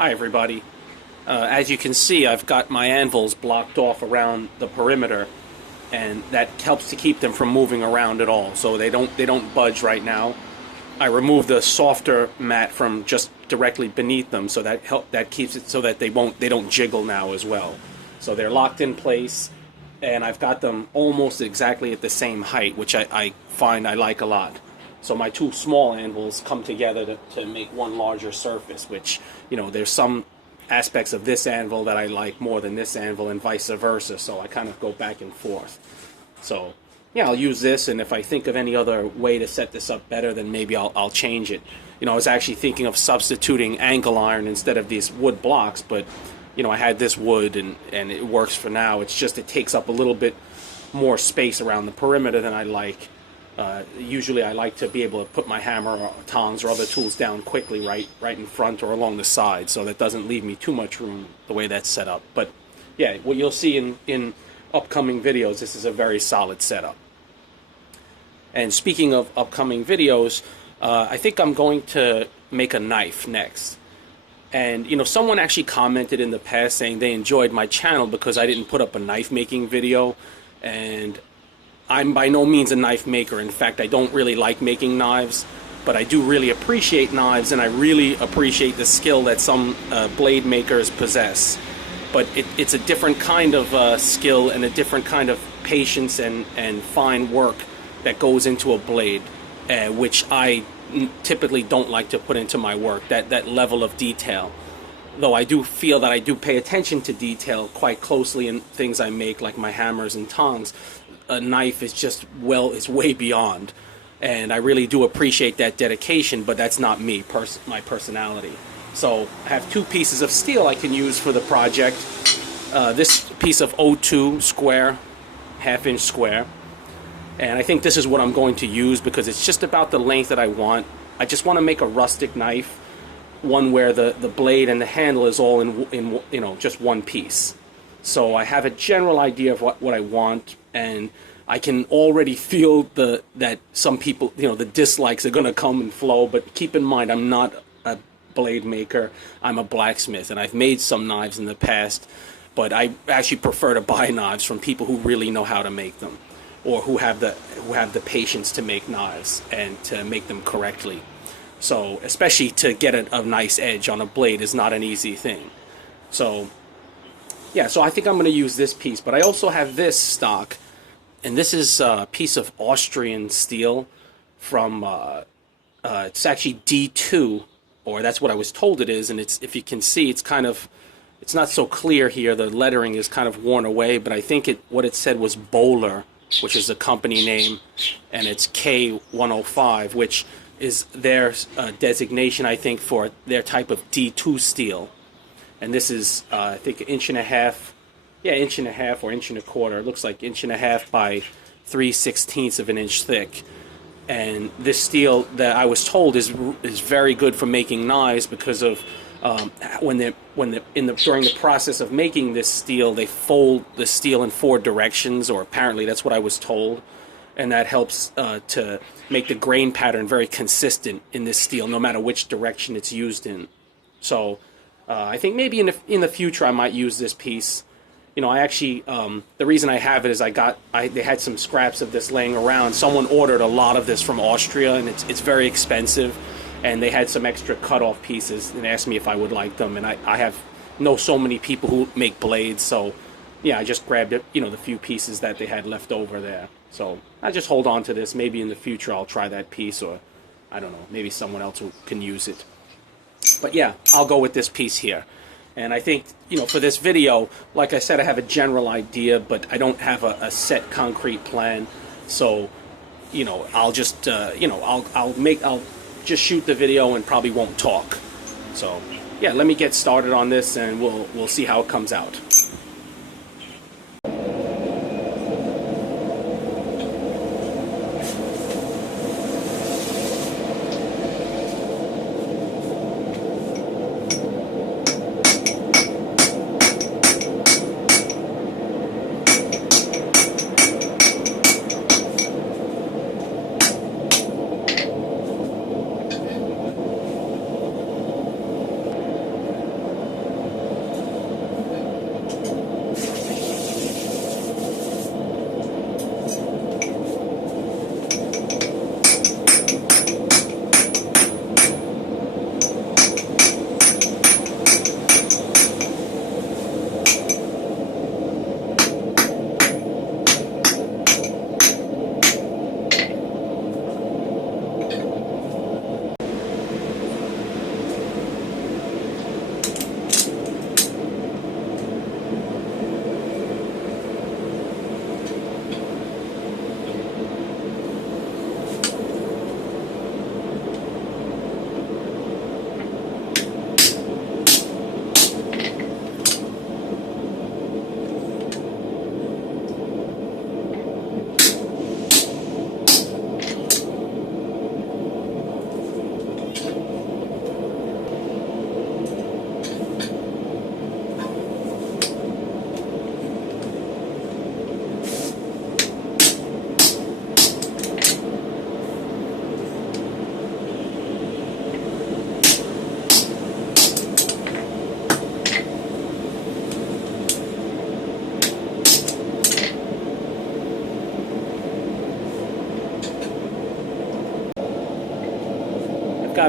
Hi everybody. As you can see, I've got my anvils blocked off around the perimeter, and that helps to keep them from moving around at all. So they don't budge right now. I removed the softer mat from just directly beneath them, so that keeps it so that they don't jiggle now as well. So they're locked in place, and I've got them almost exactly at the same height, which I find I like a lot. So my two small anvils come together to make one larger surface, which, you know, there's some aspects of this anvil that I like more than this anvil and vice versa, so I kind of go back and forth. So, yeah, I'll use this, and if I think of any other way to set this up better, then maybe I'll change it. You know, I was actually thinking of substituting angle iron instead of these wood blocks, but, you know, I had this wood, and it works for now. It's just it takes up a little bit more space around the perimeter than I like. Usually I like to be able to put my hammer or tongs or other tools down quickly right in front or along the side, so that doesn't leave me too much room the way that's set up. But yeah, what you'll see in upcoming videos, this is a very solid setup. And speaking of upcoming videos, I think I'm going to make a knife next. And, you know, someone actually commented in the past saying they enjoyed my channel because I didn't put up a knife making video, and I'm by no means a knife maker. In fact, I don't really like making knives, but I do really appreciate knives, and I really appreciate the skill that some blade makers possess. But it's a different kind of skill and a different kind of patience and fine work that goes into a blade, which I typically don't like to put into my work, that level of detail. Though I do feel that I do pay attention to detail quite closely in things I make, like my hammers and tongs. A knife is just, well, it's way beyond, and I really do appreciate that dedication, but that's not me, my personality. So I have two pieces of steel I can use for the project. This piece of 02 square, half-inch square, and I think this is what I'm going to use because it's just about the length that I want. I just want to make a rustic knife, one where the blade and the handle is all in you know, just one piece. So I have a general idea of what I want, and I can already feel that some people, you know, the dislikes are going to come and flow. But keep in mind, I'm not a blade maker. I'm a blacksmith, and I've made some knives in the past, but I actually prefer to buy knives from people who really know how to make them, or who have the patience to make knives and to make them correctly. So especially to get a nice edge on a blade is not an easy thing. So yeah, so I think I'm going to use this piece, but I also have this stock, and this is a piece of Austrian steel from, it's actually D2, or that's what I was told it is, and it's, if you can see, it's kind of, it's not so clear here, the lettering is kind of worn away, but I think what it said was Bowler, which is the company name, and it's K105, which is their designation, I think, for their type of D2 steel. And this is, I think, 1.5 inches, yeah, 1.5 inches or 1.25 inches. It looks like 1.5 inches by 3/16 of an inch thick. And this steel that I was told is very good for making knives because of during the process of making this steel, they fold the steel in 4 directions, or apparently that's what I was told, and that helps to make the grain pattern very consistent in this steel, no matter which direction it's used in. So I think maybe in the future I might use this piece. You know, I actually, the reason I have it is they had some scraps of this laying around. Someone ordered a lot of this from Austria, and it's very expensive, and they had some extra cut-off pieces and asked me if I would like them, and I know so many people who make blades, so yeah, I just grabbed it, you know, the few pieces that they had left over there. So I just hold on to this. Maybe in the future I'll try that piece, or I don't know, maybe someone else can use it. But yeah, I'll go with this piece here. And I think, you know, for this video, like I said, I have a general idea, but I don't have a set concrete plan. So, you know, I'll just, you know, I'll just shoot the video and probably won't talk. So yeah, let me get started on this, and we'll see how it comes out.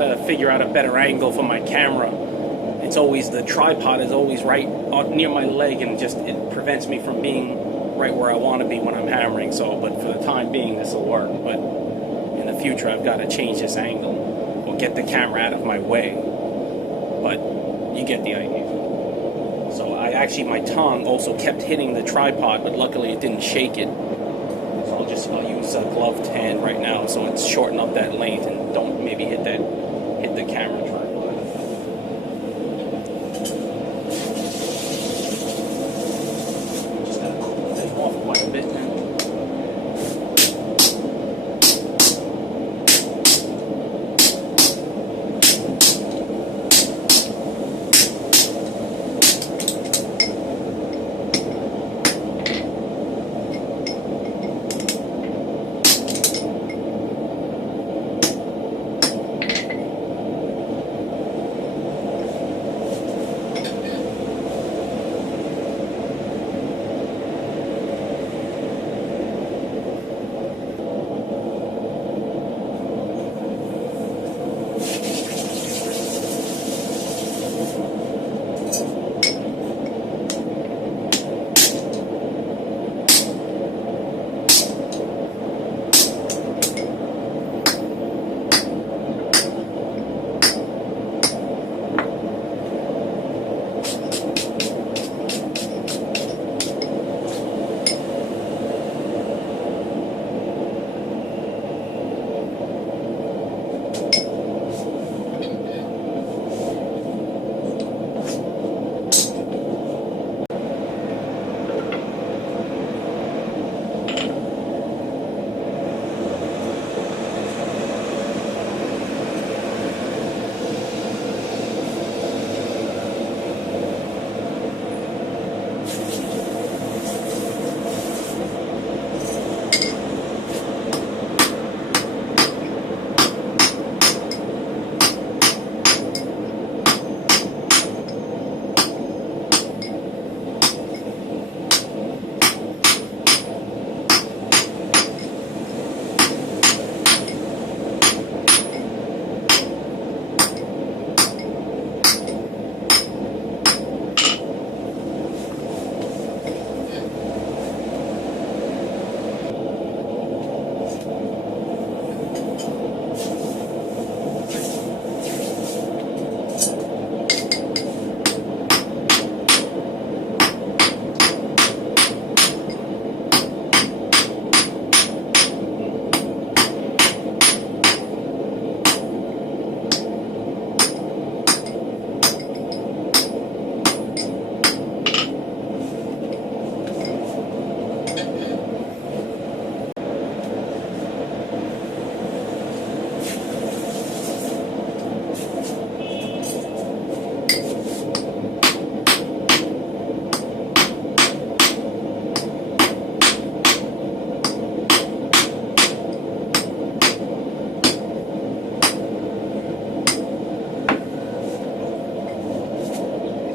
gotta figure out a better angle for my camera. It's always, the tripod is always right near my leg, and just it prevents me from being right where I want to be when I'm hammering. So, but for the time being, this will work. But in the future, I've got to change this angle or get the camera out of my way. But you get the idea. So my tongue also kept hitting the tripod, but luckily it didn't shake it. So I'll use a gloved hand right now, so it's shorten up that length and don't maybe hit the camera tripod. Just gotta cool this off quite a bit now.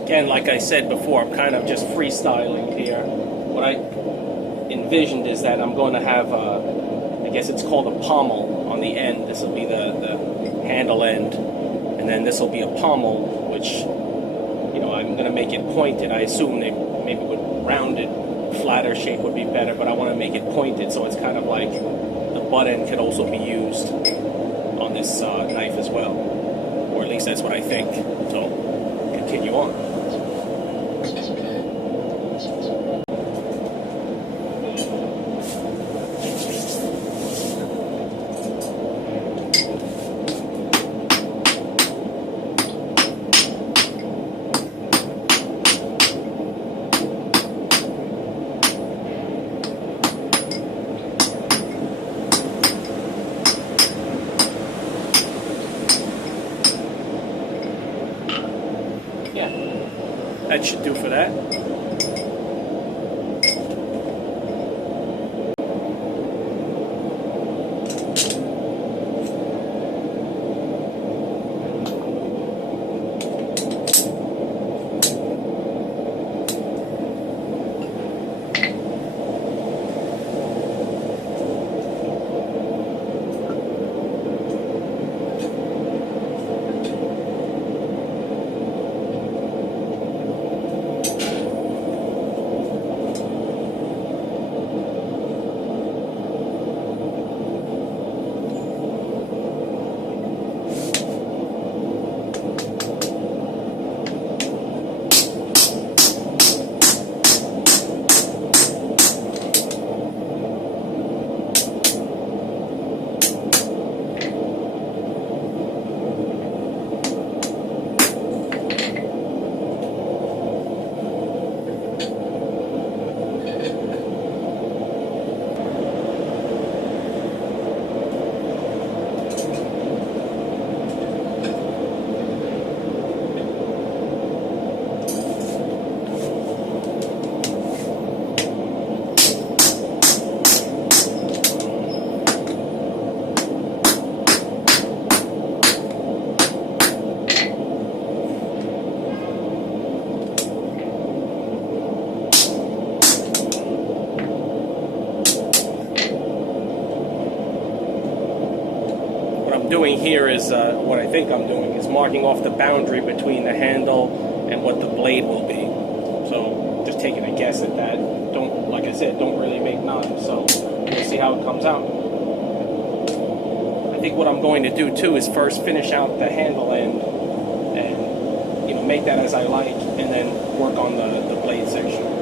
Again, like I said before, I'm kind of just freestyling here. What I envisioned is that I'm going to have, I guess it's called a pommel on the end. This will be the handle end, and then this will be a pommel, which, I'm going to make it pointed. I assume they maybe would rounded, flatter shape would be better, but I want to make it pointed, so it's kind of like the butt end could also be used on this knife as well, or at least that's what I think. So continue on. That should do for that. here is what I think I'm doing is marking off the boundary between the handle and what the blade will be. So just taking a guess at that. Don't, like I said, don't really make knives. So we'll see how it comes out. I think what I'm going to do too is first finish out the handle end and, you know, make that as I like, and then work on the blade section.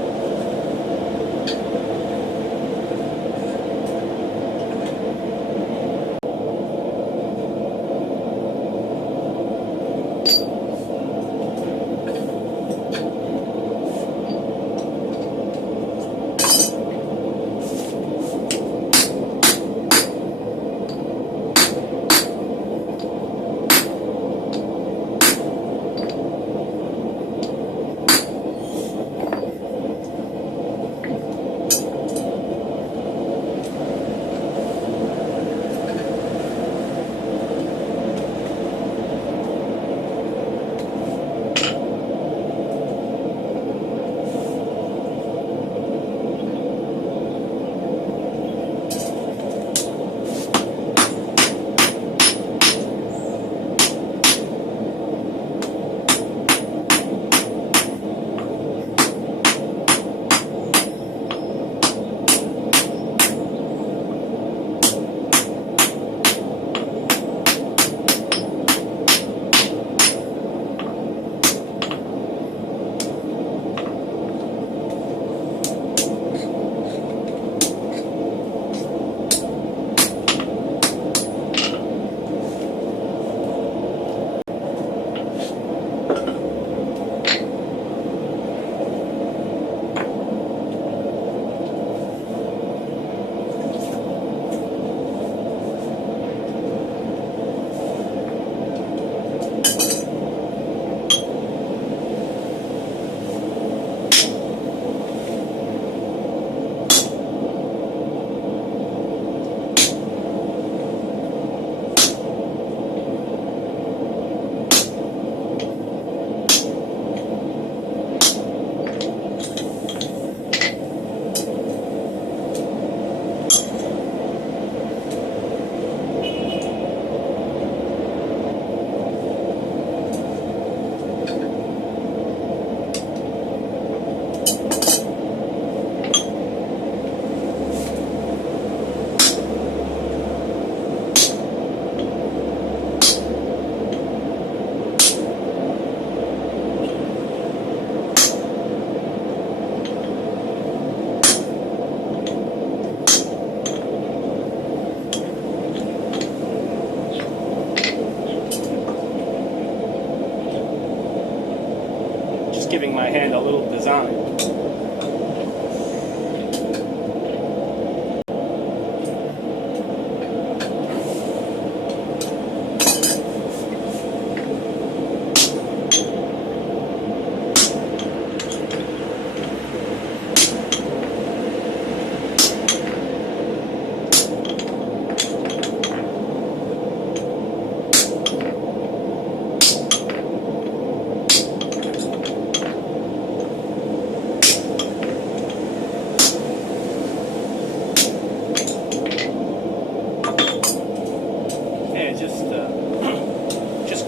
Giving my hand a little design.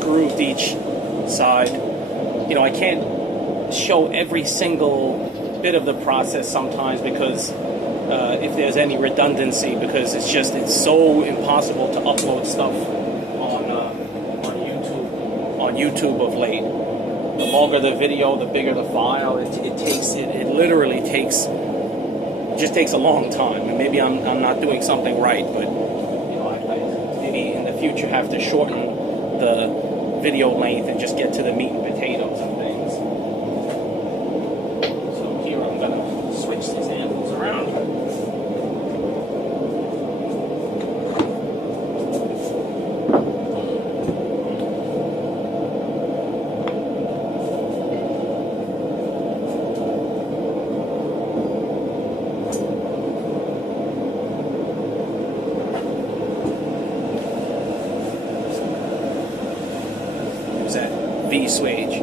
Grooved each side. You know, I can't show every single bit of the process sometimes because if there's any redundancy, because it's so impossible to upload stuff on YouTube of late. The longer the video, the bigger the file. It literally takes a long time. And maybe I'm not doing something right, but you know, I maybe in the future have to shorten the video length and just get to the meat and potatoes and things. So here I'm gonna switch these anvils around. V-swage.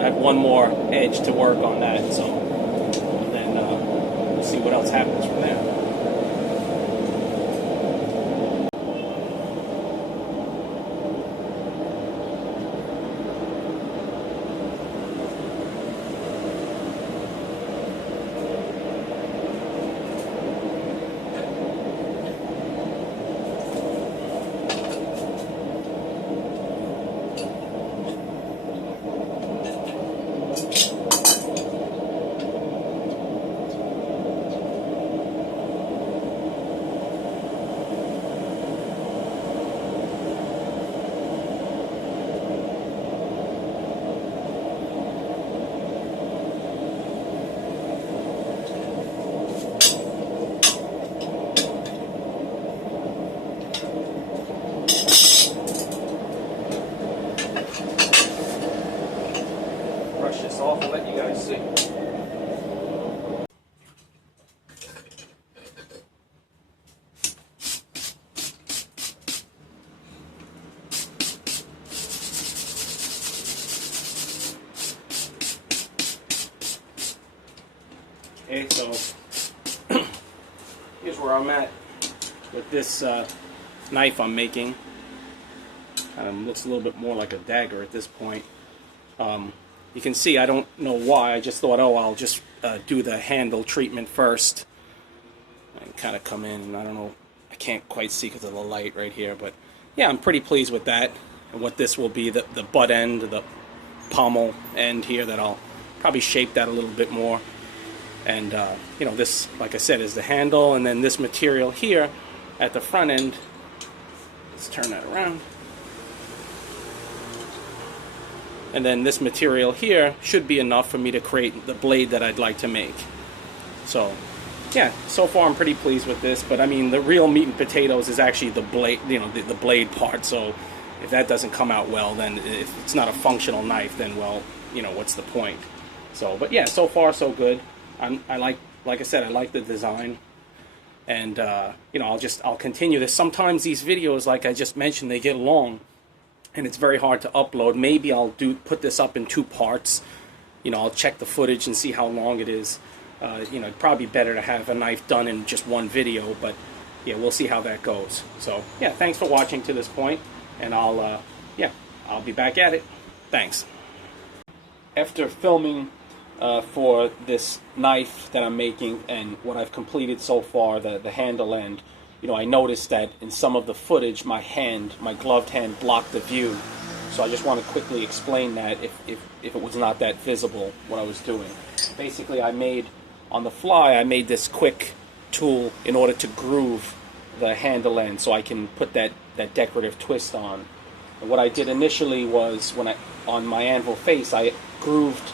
I have one more edge to work on that, so then we'll see what else happens from there. Brush this off and let you guys see. Okay, so here's where I'm at with this knife I'm making. Looks a little bit more like a dagger at this point. You can see I don't know why. I just thought, oh, I'll just do the handle treatment first. And kind of come in, and I don't know, I can't quite see because of the light right here, but yeah, I'm pretty pleased with that. And what this will be, the butt end, the pommel end here, that I'll probably shape that a little bit more. And you know, this, like I said, is the handle, and then this material here at the front end, let's turn that around. And then this material here should be enough for me to create the blade that I'd like to make. So yeah, so far I'm pretty pleased with this, but I mean, the real meat and potatoes is actually the blade, you know, the blade part. So if that doesn't come out well, then if it's not a functional knife, then, well, you know, what's the point? So, but yeah, so far so good. I like I said, I like the design, and you know, I'll continue this. Sometimes these videos, like I just mentioned, they get long, and it's very hard to upload. Maybe I'll put this up in 2 parts. You know, I'll check the footage and see how long it is. You know, it'd probably be better to have a knife done in just one video, but yeah, we'll see how that goes. So yeah, thanks for watching to this point, and I'll be back at it. Thanks. After filming for this knife that I'm making and what I've completed so far, the handle end, you know, I noticed that in some of the footage my gloved hand blocked the view. So I just want to quickly explain that if it was not that visible what I was doing. Basically, on the fly, I made this quick tool in order to groove the handle end so I can put that decorative twist on. And what I did initially was, on my anvil face, I grooved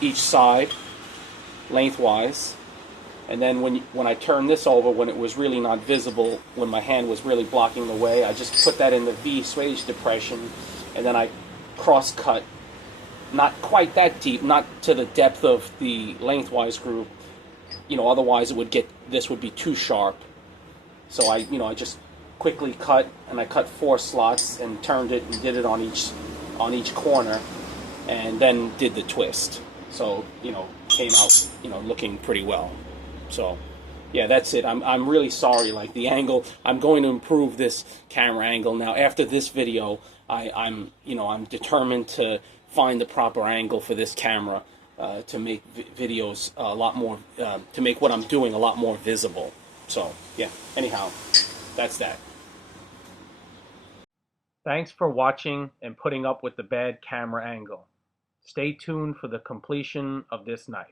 each side lengthwise, and then when I turned this over, when it was really not visible, when my hand was really blocking the way, I just put that in the V swage depression, and then I cross-cut, not quite that deep, not to the depth of the lengthwise groove, you know, otherwise this would be too sharp. So I just quickly cut, and I cut 4 slots and turned it and did it on each corner, and then did the twist. So, you know, came out, you know, looking pretty well. So yeah, that's it. I'm really sorry. Like, the angle, I'm going to improve this camera angle now. After this video, I'm determined to find the proper angle for this camera to make videos a lot more, to make what I'm doing a lot more visible. So yeah, anyhow, that's that. Thanks for watching and putting up with the bad camera angle. Stay tuned for the completion of this knife.